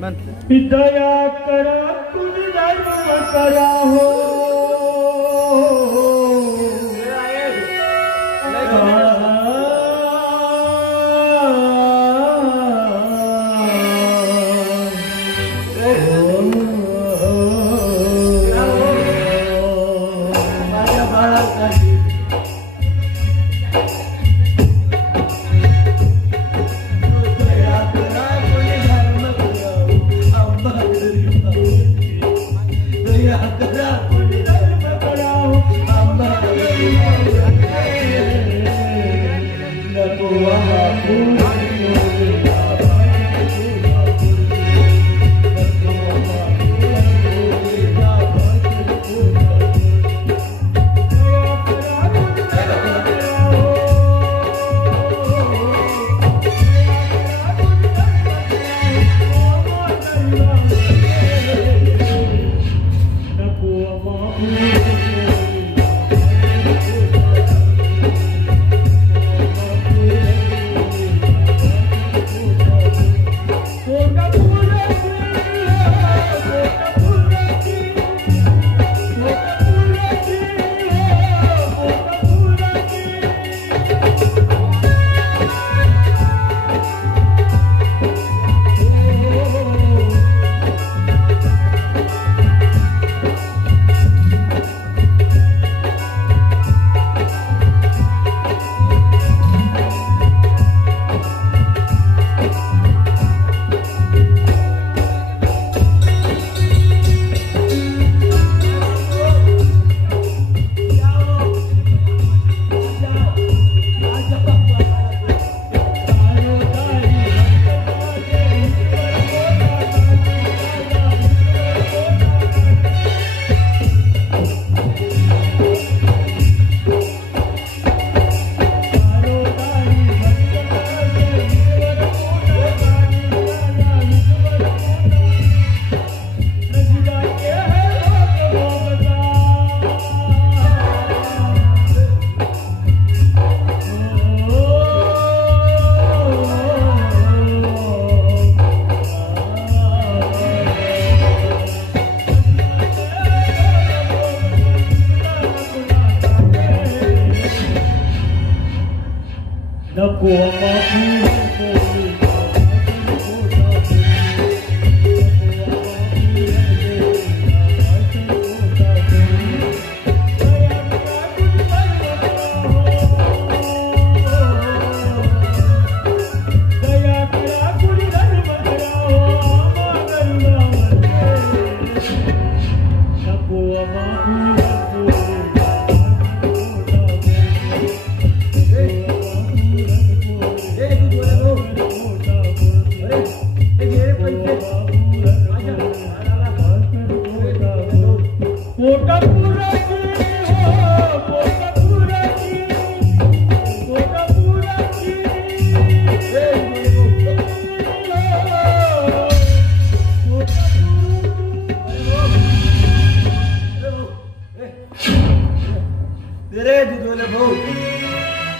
दया करा कुछ धर्म करा हो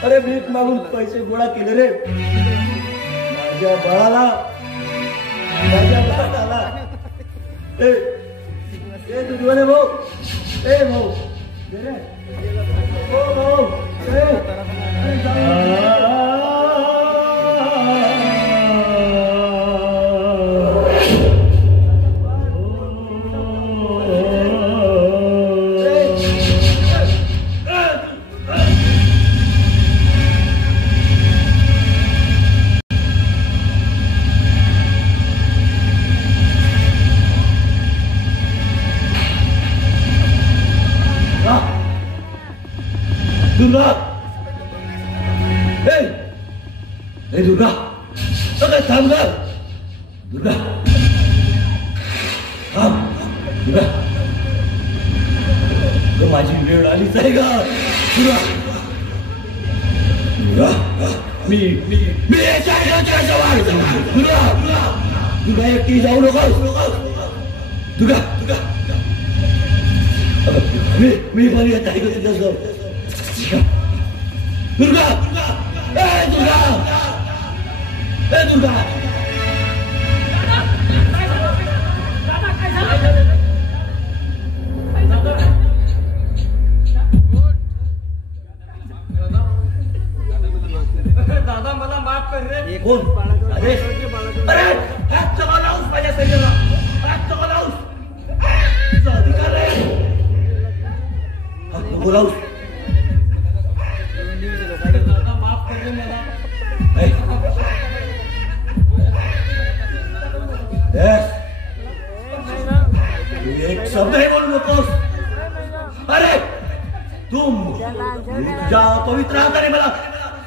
अरे भीक मागून पैसे गोळा केले रे माझ्या बाळाला ए दुधवाले भाऊ ए भाऊ दे रे ओ भाऊ दुर्गा ए दुर्गा अरे थांब ग दुर्गा थांब दुर्गा तो माझी वेळ आलीच आहे का दुर्गा दुर्गा मी दुर्गा दुर्गा एकटी जाऊ नको दुर्गा मी पण येत आहे का तुझ्यासोबत दुर्गा ए दुर्गा ए दुर्गा बोलावूस माफ कर मला. तू एक शब्दही बोलू नकोस. अरे तू तुझ्या पवित्र हाताने मला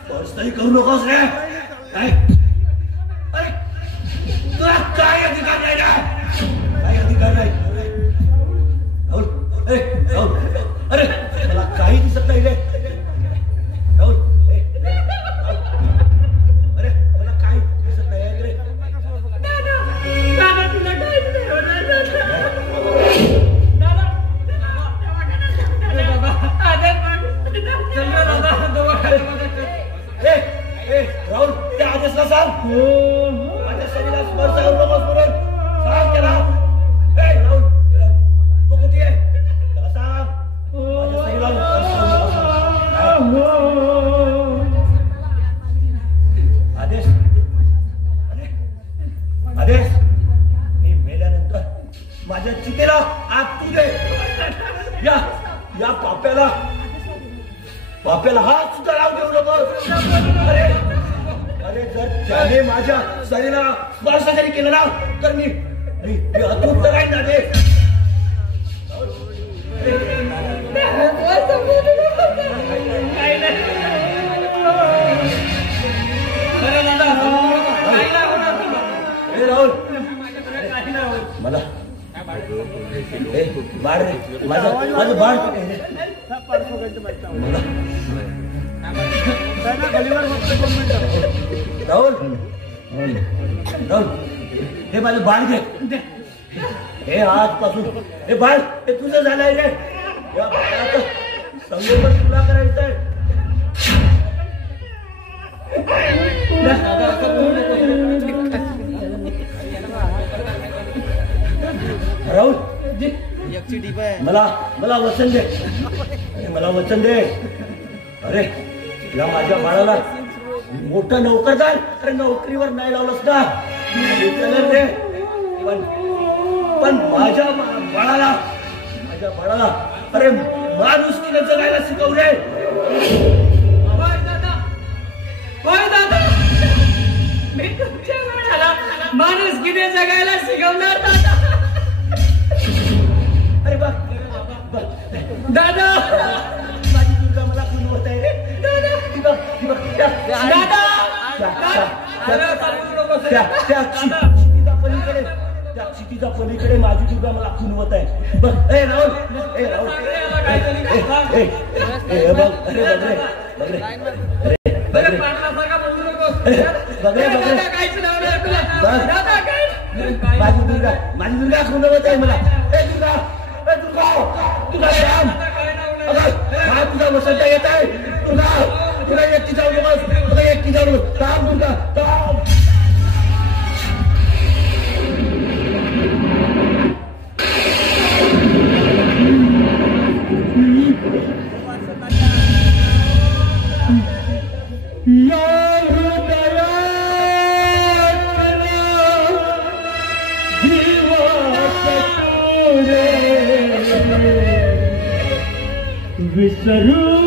स्पर्शही करू नकोस रे. अरे तुला काय अधिकार नाही ना. काय अधिकार नाही. राहुल अरे मला काही दिसत नाही रे. राहुल अरे मला काही दिसत नाही रे. दादा तुला काहीच नाही होणार दादा. राहुल त्या आदेशला सांग. माझ्या शरीरात स्पर्श करू नकोस म्हणून सांग त्याला. राहुल तो कुठे आहे त्याला सांग. माझ्या शरीरात स्पर्श करू नकोस. आदेश आदेश मी मेल्यानंतर माझ्या चितेला आग तू दे. या पाप्याला हात सुद्धा लावून देऊ नको. अरे जर त्याने माझ्या शरीराला स्पर्श जरी केला ना तर मी अतृप्त राहीन ना. ते राहुल मला बाळ रे माझं बाळ राहुल राहुल हे माझं बाळ घे. हे आजपासून हे बाळ हे तुझं झालंय रे. या बाळाचं संगोपन तुला करायचंय. राहुल मला वचन दे. मला वचन दे. अरे या माझ्या बाळाला मोठा नोकरदार अरे नोकरीवर नाही लावलंस ना रे. पण माझ्या बाळाला अरे माणुसकीने जगायला शिकवू रे. होय दादा मी तुमच्या बाळाला माणुसकीने जगायला शिकवणार दादा. अरे बा दादा माझी दुर्गा मला खुणवत आहे रे. त्या क्षितीचा पलीकडे माझी दुर्गा मला खुणवत आहे. बघ राहुल माझी दुर्गा खुणवत आहे मला. तुझा वसंत येत आहे. तुला एकटी जाऊ नकोस. तुला एकटी जाऊ नकोस. थांब दुर्गा थांब. विसरू